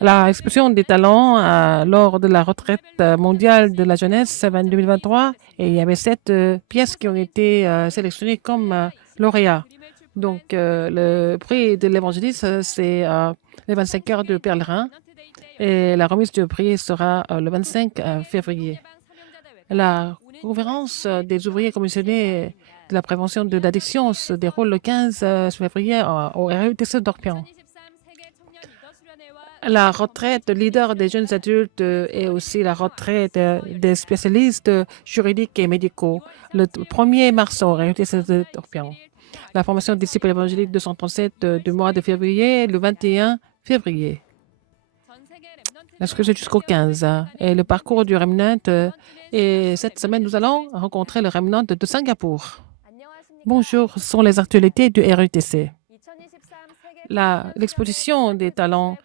La exposition des talents lors de la retraite mondiale de la jeunesse 2023, et il y avait 7 pièces qui ont été sélectionnées comme lauréats. Donc, le prix de l'évangéliste, c'est les 25 heures de pèlerin, et la remise du prix sera le 25 février. La conférence des ouvriers commissionnés de la prévention de l'addiction se déroule le 15 février au RUTC d'Orpian. La retraite de leader des jeunes adultes et aussi la retraite des spécialistes juridiques et médicaux le 1er mars au RUTC d'Orpian. La formation des disciples évangéliques 237 du mois de février, le 21 février. L'inscription jusqu'au 15. Et le parcours du Remnant. Et cette semaine, nous allons rencontrer le Remnant de Singapour. Bonjour, ce sont les actualités du RUTC. L'exposition des talents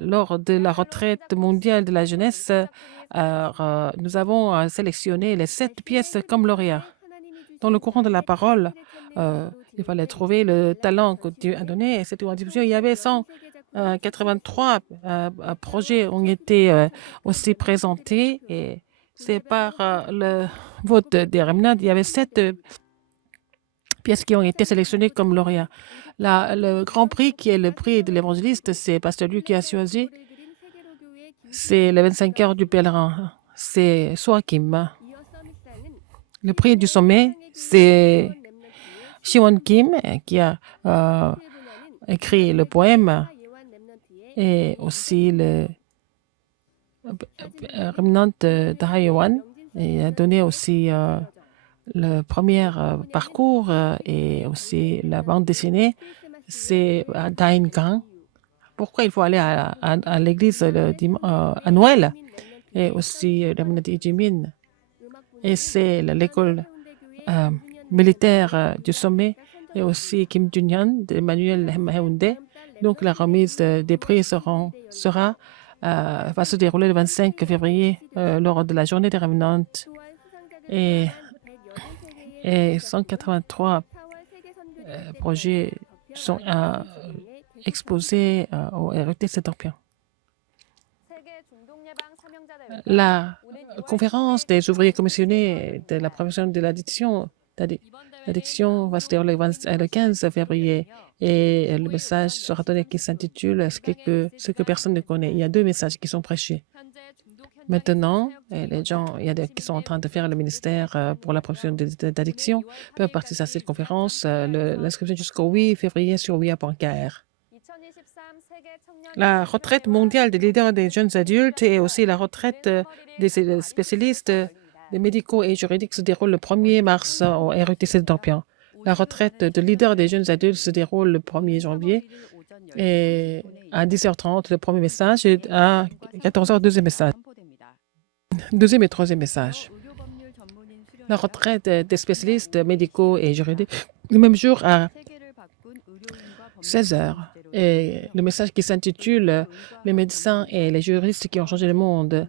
lors de la retraite mondiale de la jeunesse, nous avons sélectionné les 7 pièces comme lauréats. Dans le courant de la parole, il fallait trouver le talent que Dieu a donné. Et cette division, il y avait 183 projets ont été aussi présentés. Et c'est par le vote des Remnants, il y avait 7 pièces qui ont été sélectionnées comme lauréats. Le grand prix, qui est le prix de l'évangéliste, c'est Pasteur Luc qui a choisi. C'est les 25 heures du pèlerin. C'est Soakim. Le prix du sommet, c'est Siwon Kim qui a écrit le poème et aussi le Remnant de Haïwan. Il a donné aussi le premier parcours et aussi la bande dessinée, c'est Dain Gang. Pourquoi il faut aller à l'église à Noël? Et aussi Remnant Jimin. Et c'est l'école militaire du sommet et aussi Kim Jun-hyun d'Emmanuel Haeunde. Donc la remise des prix va se dérouler le 25 février lors de la journée des Remnants. Et 183 projets sont exposés au RUTC d'Orpian. La conférence des ouvriers commissionnés de la prévention de l'addiction va se dérouler le 15 février et le message sera donné qui s'intitule ce que personne ne connaît. Il y a 2 messages qui sont prêchés. Maintenant, les gens qui sont en train de faire le ministère pour la prévention de l'addiction peuvent participer à cette conférence. L'inscription jusqu'au 8 février sur wia.kr. La retraite mondiale des leaders des jeunes adultes et aussi la retraite des spécialistes des médicaux et juridiques se déroule le 1er mars au RUTC d'Orpian. La retraite de leader des jeunes adultes se déroule le 1er janvier et à 10h30 le premier message et à 14h deuxième message. Deuxième et troisième message. La retraite des spécialistes médicaux et juridiques le même jour à 16h. Et le message qui s'intitule « Les médecins et les juristes qui ont changé le monde ».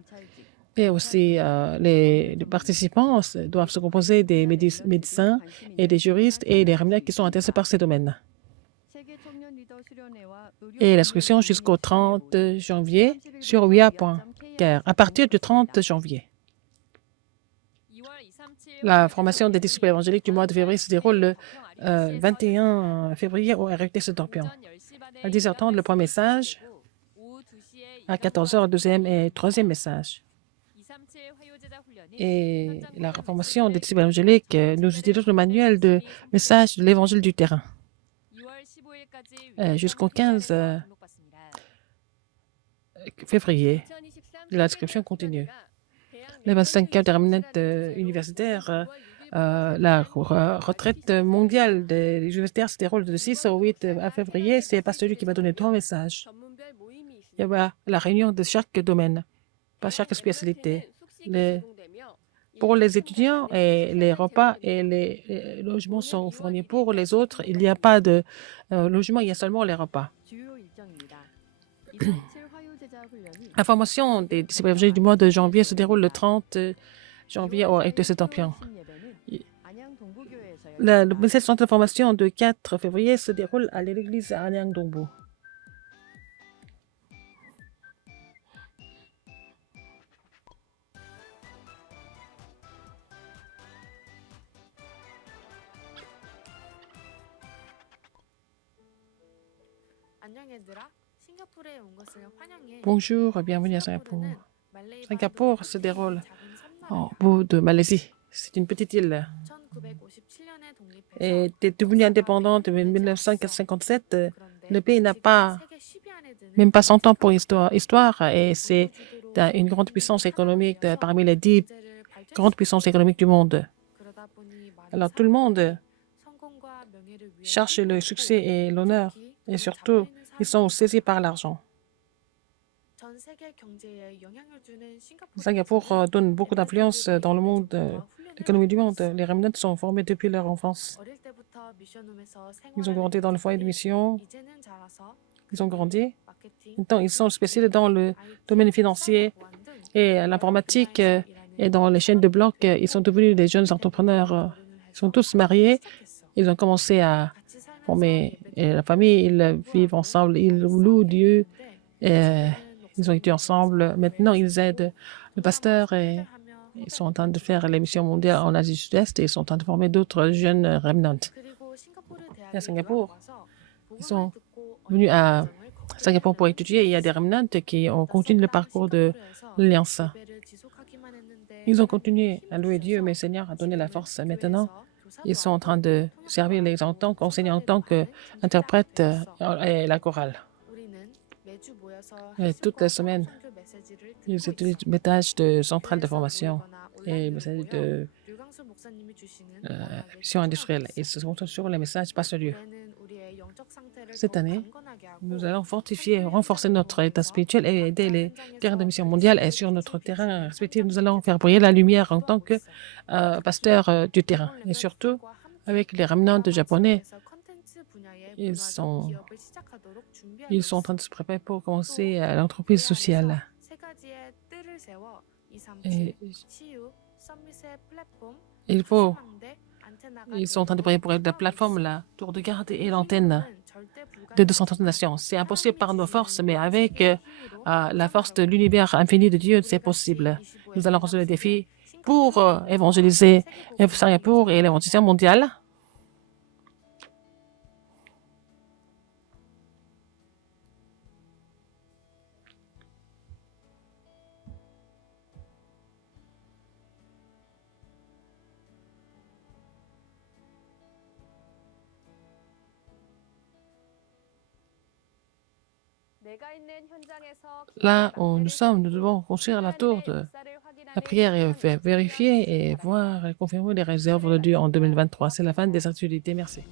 Et aussi, les participants doivent se composer des médecins et des juristes et des remnants qui sont intéressés par ces domaines. Et l'inscription jusqu'au 30 janvier sur wia.kr, à partir du 30 janvier. La formation des disciples évangéliques du mois de février se déroule le 21 février au RUTC d'Orpian. À 10h30, le premier message. À 14h, le deuxième et troisième message. Et la formation des disciples évangéliques, nous utilisons le manuel de message de l'évangile du terrain. Jusqu'au 15 février, l'inscription continue. Les 25 cas de remnants universitaires, la retraite mondiale des universitaires se déroule de 6 au 8 février. C'est pas celui qui va donner 3 messages. Il y aura la réunion de chaque domaine, pas chaque spécialité. Pour les étudiants, et les repas et les logements sont fournis. Pour les autres, il n'y a pas de logement, il y a seulement les repas. La formation des disciples évangéliques du mois de janvier se déroule le 30 janvier au RUTC d'Orpian. Le centre de formation de 4 février se déroule à l'église à Anyang Dongbu. Bonjour, bienvenue à Singapour. Singapour se déroule au bout de Malaisie. C'est une petite île. Et est devenue indépendante en 1957. Le pays n'a pas même pas 100 ans pour histoire et c'est une grande puissance économique parmi les 10 grandes puissances économiques du monde. Alors tout le monde cherche le succès et l'honneur et surtout, ils sont saisis par l'argent. Singapour donne beaucoup d'influence dans le monde, l'économie du monde. Les remnants sont formés depuis leur enfance. Ils ont grandi dans le foyer de mission. Ils ont grandi. Maintenant, ils sont spécialisés dans le domaine financier et l'informatique et dans les chaînes de blocs. Ils sont devenus des jeunes entrepreneurs. Ils sont tous mariés. Ils ont commencé à former la famille. Ils vivent ensemble. Ils louent Dieu. Et, ils ont été ensemble. Maintenant, ils aident le pasteur et ils sont en train de faire les missions mondiales en Asie Sud-Est et ils sont en train de former d'autres jeunes remnants. À Singapour, ils sont venus à Singapour pour étudier. Il y a des remnants qui ont continué le parcours de l'Alliance. Ils ont continué à louer Dieu, mais le Seigneur a donné la force. Maintenant, ils sont en train de servir les en tant qu'enseignants, en tant qu'interprètes et la chorale. Et toutes les semaines, ils utilisent le message de centrale de formation et le message de mission industrielle. Ils se concentrent sur les messages pastoraux. Cette année, nous allons fortifier, renforcer notre état spirituel et aider les terrains de mission mondiale. Et sur notre terrain respectif, nous allons faire briller la lumière en tant que pasteur du terrain. Et surtout, avec les remnants japonais, ils sont en train de se préparer pour commencer l'entreprise sociale. Et ils sont en train de préparer pour la plateforme, la tour de garde et l'antenne de 230 nations. C'est impossible par nos forces, mais avec la force de l'univers infini de Dieu, c'est possible. Nous allons relever le défi pour évangéliser Singapour et l'évangélisation mondiale. Là où nous sommes, nous devons construire la tour de la prière et vérifier et voir et confirmer les réserves de Dieu en 2023. C'est la fin des activités. Merci.